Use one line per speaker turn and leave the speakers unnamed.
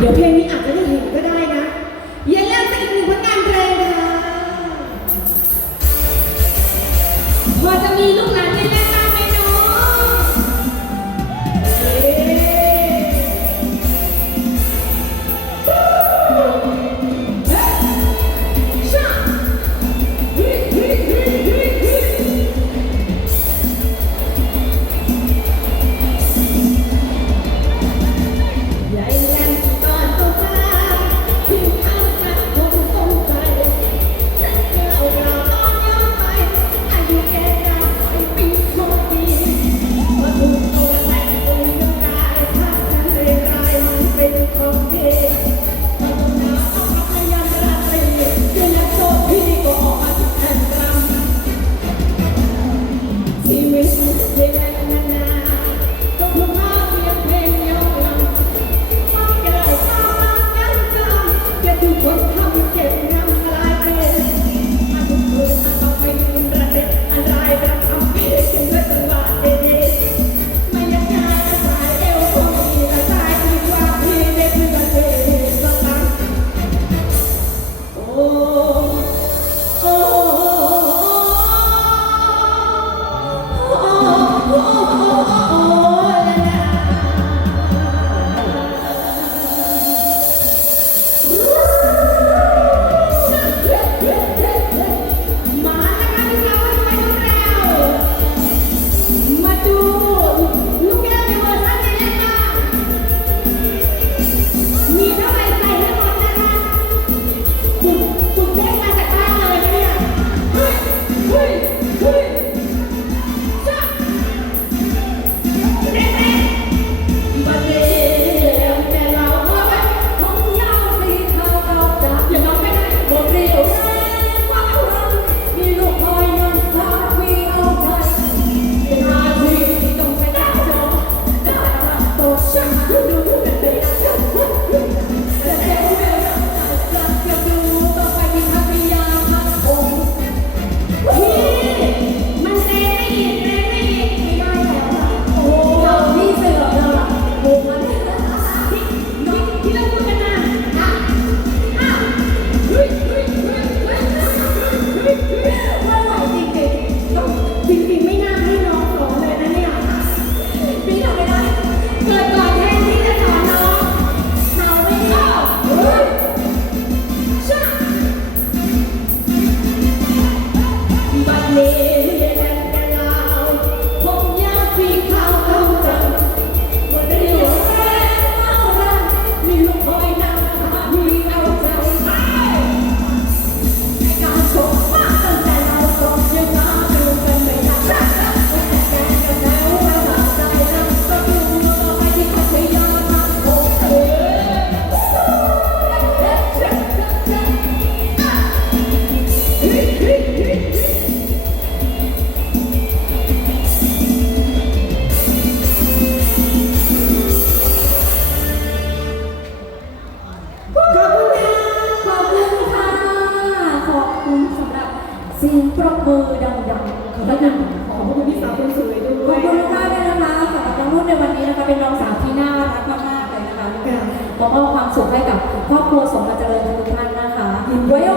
เดี๋ยวเพลงนี้อาจจะได้เห็นก็ได้นะอย่าเลิกสักอีกหนึ่งผลงานเพลงนะพอจะมี
สียงปรบมือดังๆขอบคุณขอบพี่สาว
คนสวยด้ขวอบคุณมากๆ
เลยนะคะสำหรับน้องนุ่นในวันนี้นะคะเป็นน้องสาวที่น่ารักมากๆเลยนะคะมอบความสุขให้กับครอบครัวสมบัติเจริญทุกท่านนะคะไว้โ